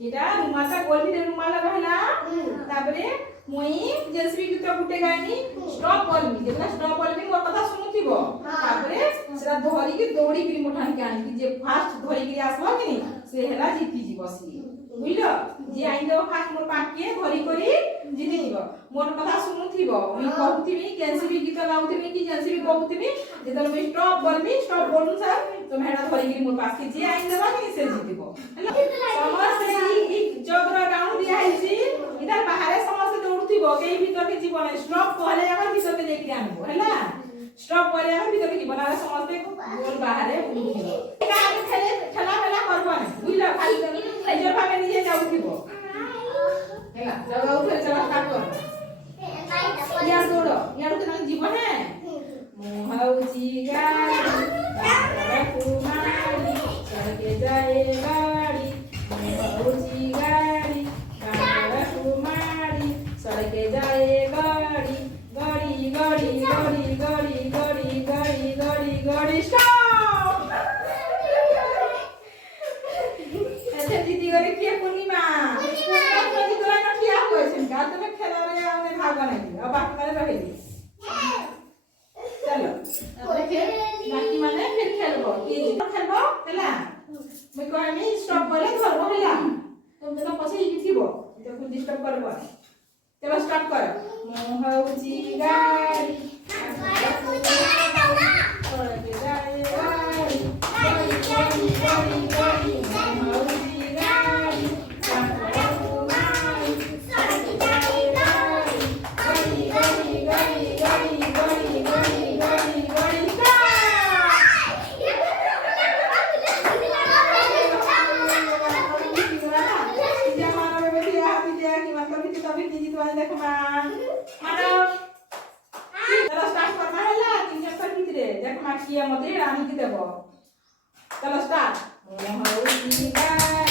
এটা রুমালটা গোল ভিতরে রুমাল রহলা তারপরে মুই জেসিবি ভিতরে গুটে গানি স্টপ বলবি যেটা স্টপ বলবি মোর কথা শুনুথিব তারপরে সেটা ধরি কি দৌড়ি কি মোঠান কে আনি যে ফার্স্ট ধরি কি আসবা কি সে হেলা জিতি ଯିବ সি বুঝলো যে আইন দেব ফার্স্ট মোর পাকে ধরি করি জিতি দিব মোর কথা শুনুথিব মুই কহুথিবি জেসিবি গীত গাউথিবি কি জেসিবি কহুথিবি যেতলে মুই স্টপ বলবি স্টপ বলুন স্যার তুমি হেলা ধরি কি মোর পাকে যে আইন দেবা কি সে জিতিব হেলা সমস্ত এই জগর রাউন্ড দিয়া হইছি ইধার বাহারে সমস্ত দৌড়ুথিব কেই ভিতরকে জীবন স্টপ কলে আবার ভিতরকে দেখি আনবো হেলা স্টপ কলে আবার ভিতরকে জীবন আর সমস্ত গোল বাহারে বুলুথিব এটা আমি খেলে খেলা খেলা করব না বুঝলা খালি নিজের ভাবে নিজে যাউথিব হেলা যাও উঠে চলা স্টার্ট কর ইয়া দৌড় ইয়ার তো নাকি জীবন হ্যাঁ মোহাউজি গাড়ি কুমারী চলকে যায় গাড়ি মোহাউজি গাড়ি কুমারী চলকে যায় গাড়ি গাড়ি গাড়ি গাড়ি গাড়ি গাড়ি গাড়ি গাড়ি গাড়ি স্টপ আচ্ছা দিদি করে কি পূর্ণিমা তুমি তোরা না কি হয়েছেন কাল তুমি খেলারে আমাদের ভাগ বানাই দিও আর বাকি মানে রহে চলো ওকে বাকি মানে ফির খেলবো কি খেলবো হেলা মই কই আমি স্টপ করে ধরবো হেলা তুমি তো পছে কি থিবো তো কোন ডিস্টার্ব করবো চলো স্টার্ট কর মোহাউজি গাড়ি চলকে যায় গাড়ি গাড়ি গাড়ি গাড়ি গাড়ি মোহাউজি গাড়ি কুমারী চলকে যায় গাড়ি গাড়ি গাড়ি গাড়ি গাড়ি গাড়ি গাড়ি গাড়ি দেখো মা মানো চলো স্টার্ট করবা হেলা 3 ভিতরে দেখো মা কি আমাদের আমি কি দেব চলো স্টার্ট মোহাউজি গাড়ি